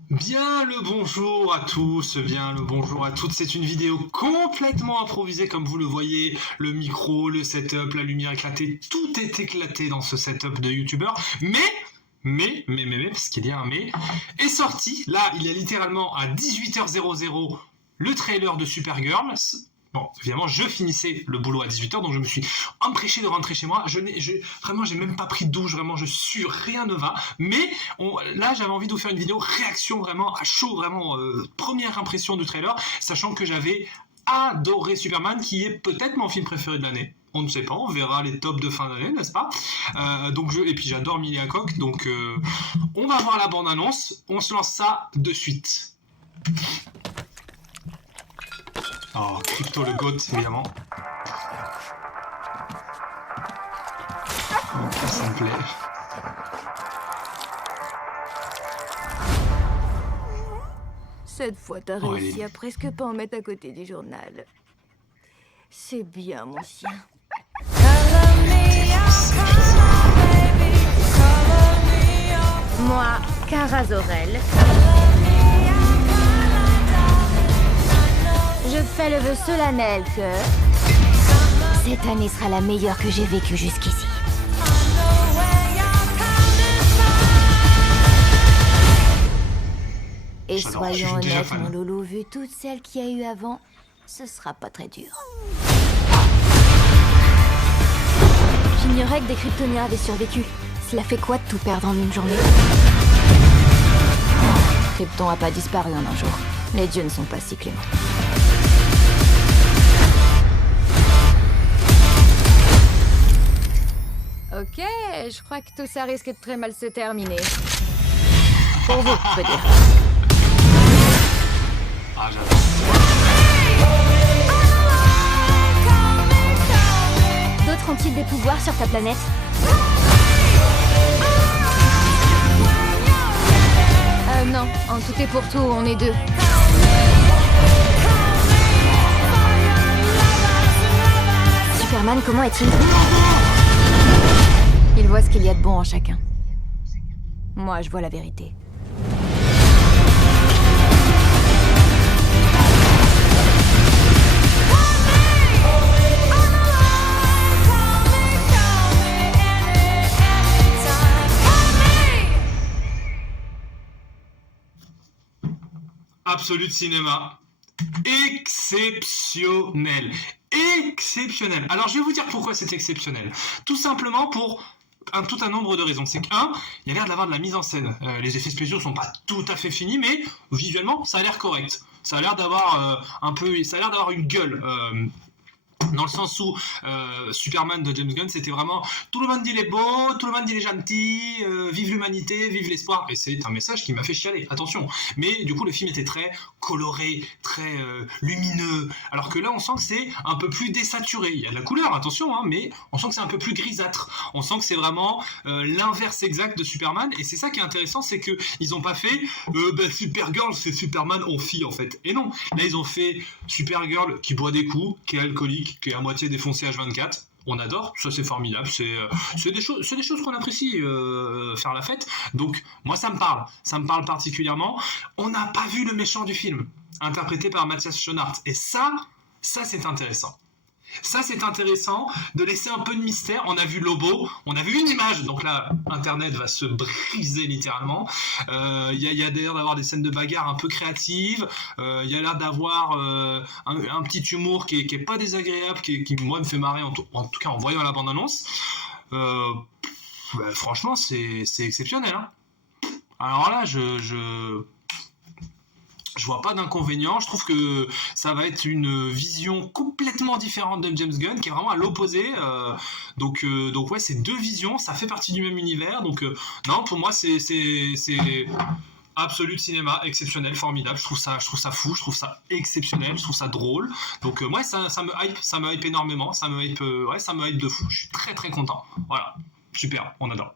Bien le bonjour à tous, bien le bonjour à toutes. C'est une vidéo complètement improvisée comme vous le voyez. Le micro, le setup, la lumière éclatée, tout est éclaté dans ce setup de youtubeur. Mais, parce qu'il y a un mais, est sorti. Là, il est littéralement à 18h00 le trailer de Supergirl. Bon, évidemment, je finissais le boulot à 18h, donc je me suis empêché de rentrer chez moi. Vraiment, j'ai même pas pris de douche, vraiment, je suis, rien ne va. Mais là, j'avais envie de vous faire une vidéo réaction vraiment à chaud, vraiment première impression du trailer, sachant que j'avais adoré Superman, qui est peut-être mon film préféré de l'année. On ne sait pas, on verra les tops de fin d'année, n'est-ce pas? Et puis j'adore Millie Coq, donc on va voir la bande-annonce. On se lance ça de suite. Oh, Crypto le GOAT, évidemment. Ça me plaît. Cette fois, t'as Oh, réussi à presque pas en mettre à côté du journal. C'est bien, mon chien. Moi, Kara Zor-El, je fais le vœu solennel que cette année sera la meilleure que j'ai vécue jusqu'ici. Et soyons honnêtes, mon loulou, vu toutes celles qu'il y a eu avant, ce sera pas très dur. J'ignorais que des kryptoniens avaient survécu. Cela fait quoi de tout perdre en une journée? Krypton a pas disparu en un jour. Les dieux ne sont pas si cléments. Ok, je crois que tout ça risque de très mal se terminer. Pour vous, je peux dire. Ah, j'adore. D'autres ont-ils des pouvoirs sur ta planète? Non, en tout et pour tout, on est deux. Superman, comment est-il? Il voit ce qu'il y a de bon en chacun. Moi, je vois la vérité. Absolu de cinéma. Exceptionnel. Exceptionnel. Alors je vais vous dire pourquoi c'est exceptionnel. Tout simplement pour tout un nombre de raisons. C'est qu'un, il y a l'air d'avoir de la mise en scène. Les effets spéciaux sont pas tout à fait finis, mais visuellement, ça a l'air correct. Ça a l'air d'avoir ça a l'air d'avoir une gueule. Dans le sens où Superman de James Gunn, c'était vraiment tout le monde dit il est beau, tout le monde dit il est gentil, vive l'humanité, vive l'espoir. Et c'est un message qui m'a fait chialer, attention. Mais du coup, le film était très coloré, très lumineux. Alors que là, on sent que c'est un peu plus désaturé. Il y a de la couleur, attention, hein, mais on sent que c'est un peu plus grisâtre. On sent que c'est vraiment l'inverse exact de Superman. Et c'est ça qui est intéressant, c'est qu'ils n'ont pas fait Supergirl, c'est Superman en fille, en fait. Et non, là, ils ont fait Supergirl qui boit des coups, qui est alcoolique, qui est à moitié défoncé H24. On adore, ça c'est formidable, c'est des choses qu'on apprécie faire la fête. Donc moi ça me parle particulièrement. On n'a pas vu le méchant du film, interprété par Matthias Schoenaerts, et ça c'est intéressant. Ça, c'est intéressant de laisser un peu de mystère. On a vu Lobo, on a vu une image, donc là, Internet va se briser littéralement. Il y a l'air d'avoir des scènes de bagarre un peu créatives. Il y a l'air d'avoir un petit humour qui est pas désagréable, qui moi me fait marrer en tout cas en voyant la bande-annonce. Franchement, c'est exceptionnel. Hein. Alors là, je vois pas d'inconvénient. Je trouve que ça va être une vision complètement différente de James Gunn, qui est vraiment à l'opposé. Donc ouais, c'est deux visions, ça fait partie du même univers. Donc non, pour moi, c'est absolu de cinéma, exceptionnel, formidable. Je trouve ça fou, je trouve ça exceptionnel, je trouve ça drôle. Donc ouais, ça me hype énormément. Ça me hype de fou. Je suis très très content. Voilà, super, on adore.